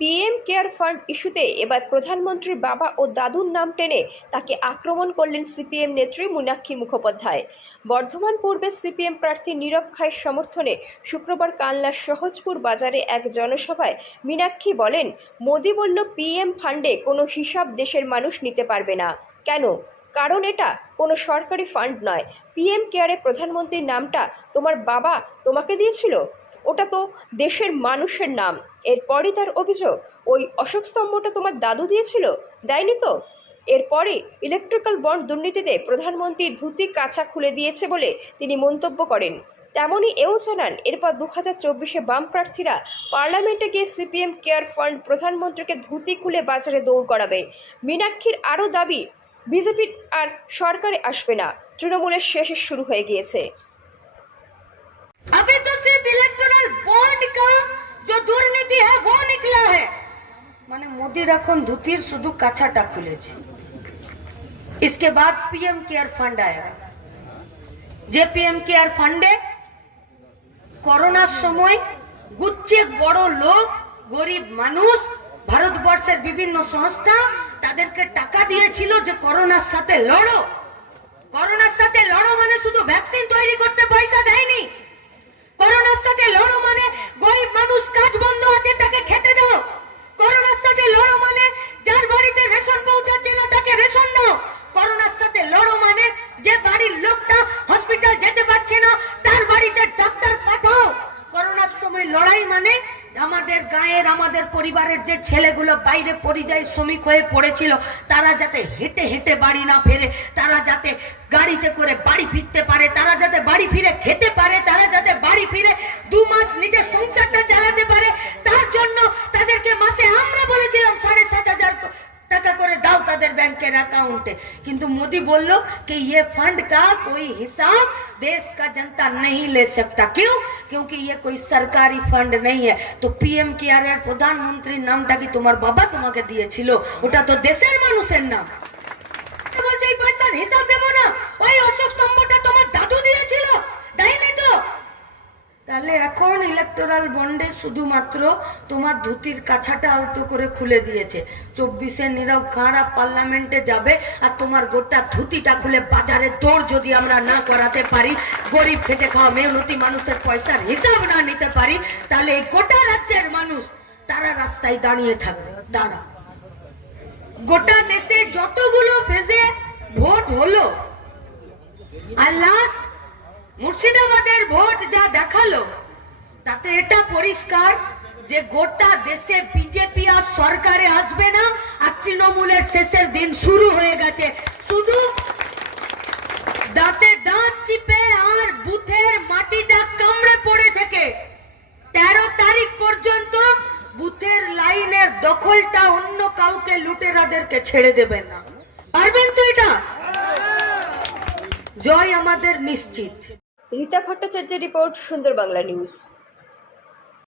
PM care fund ইস্যুতে এবার প্রধানমন্ত্রীর বাবা ও দাদুর নাম টেনে তাকে আক্রমণ করলেন সিপিএম নেত্রী মীনাক্ষী মুখোপাধ্যায়। বর্ধমান পূর্বের সিপিএম প্রার্থী নীরব খায়ের সমর্থনে শুক্রবার কালনার সহজপুর বাজারে এক জনসভায় মীনাক্ষী বলেন, মোদি বলল পিএম ফান্ডে কোনো হিসাব দেশের মানুষ নিতে পারবে না। কেন? কারণ এটা কোনো সরকারি ফান্ড নয়। পিএম কেয়ারে প্রধানমন্ত্রীর নামটা তোমার বাবা তোমাকে দিয়েছিল, ওটা তো দেশের মানুষের নাম। এরপরই তার অভিযোগ, ওই অশোক স্তম্ভটা তোমার দাদু দিয়েছিল, দেয়নি তো? এরপরে ইলেকট্রিক্যাল বন্ড দুর্নীতিতে প্রধানমন্ত্রীর ধুতি কাছা খুলে দিয়েছে বলে তিনি মন্তব্য করেন। তেমনই এও জানান, এরপর 2024-এ বাম প্রার্থীরা পার্লামেন্টে গিয়ে সিপিএম কেয়ার ফান্ড প্রধানমন্ত্রীকে ধুতি খুলে বাজারে দৌড় করাবে। মীনাক্ষীর আরও দাবি, বিজেপির আর সরকারে আসবে না, তৃণমূলের শেষে শুরু হয়ে গিয়েছে। अभी तो सिर्फ इलेक्टोरल बॉन्ड का जो दुर्नीति है वो निकला है। माने मोदी এখন ধুতির শুধু কাছাটা খুলেছে। इसके बाद पीएम केयर फंड आएगा। যে पीएम केयर फंडে করোনার সময় গুচ্ছে বড় লোক, গরিব মানুষ, ভারতবর্ষের বিভিন্ন সংস্থা তাদেরকে টাকা দিয়েছিল যে করোনার সাথে লড়ো। করোনার সাথে লড়ো মানে শুধু ভ্যাকসিন তৈরি করতে পয়সা দেয়নি। করোনার সাথে লড়ো মানে গরিব মানুষ কাজ বন্ধ আছে তাকে খেতে দাও। করোনার সাথে লড়ো মানে যার বাড়িতে রেশন পৌঁছাচ্ছে না তাকে রেশন দাও। করোনার সাথে লড়ো মানে যে বাড়ির লোকটা হসপিটাল যেতে পারছে না তার বাড়িতে ডাক্তার পাঠাও। করোনার সময় লড়াই মানে আমাদের গায়ের, আমাদের পরিবারের যে ছেলেগুলো বাইরে পরিযায়ী শ্রমিক হয়ে পড়েছিল তারা যাতে হেঁটে হেঁটে বাড়ি না ফেরে, তারা যাতে গাড়িতে করে বাড়ি ফিরতে পারে, তারা যাতে বাড়ি ফিরে খেতে পারে, তারা যাতে বাড়ি ফিরে 2 মাস নিজের সংসারটা চালাতে পারে, তার জন্য তাদেরকে মাসে আমরা বলেছিলাম 7,500 টাকা করে দাও তাদের ব্যাংকের অ্যাকাউন্টে। কিন্তু মোदी বলল कि ये फंड का कोई हिसाब देश का जनता नहीं ले सकता। क्यों? क्योंकि ये कोई सरकारी फंड नहीं है। तो पीएम केयर এর প্রধানমন্ত্রীর নামটা কি তোমার বাবা তোমাকে দিয়েছিল? ওটা তো দেশের মানুষের নাম। বলছে এই পয়সার হিসাব দেব না, ওই অশোক স্তম্ভটা তোমার দাদু দিয়েছিল, দেয়নি তো? তাহলে এখন ইলেকটোরাল বন্ডে শুধুমাত্র তোমার ধুতির কাছাটা আলতো করে খুলে দিয়েছে। 24-এ নীরব খাঁরা পার্লামেন্টে যাবে আর তোমার গোটা ধুতিটা খুলে বাজারে দৌড় যদি আমরা না করাতে পারি, গরিব খেটে খাওয়া মেহনতি মানুষের পয়সার হিসাব না নিতে পারি, তাহলে এই গোটা রাজ্যের মানুষ তারা রাস্তায় দাঁড়িয়ে থাকবে। দাঁড়া, গোটা দেশে যতগুলো ফেজে ভোট হলো আর লাস্ট মুর্শিদাবাদের ভোট যা দেখালো তাতে এটা পরিষ্কার যে গোটা দেশে বিজেপি আর সরকারে আসবে না, আর তৃণমূলের শেষের দিন শুরু হয়ে গেছে। শুধু দাঁতে দাঁত চিপে আর বুথের মাটিটা কামড়ে পড়ে থেকে 13 তারিখ পর্যন্ত বুথের লাইনের দখলটা অন্য কাউকে লুটেরাদেরকে ছেড়ে দেবেন না। পারবেন তো? এটা জয় আমাদের নিশ্চিত। রীতা ভট্টাচার্যের রিপোর্ট, সুন্দর বাংলা নিউজ।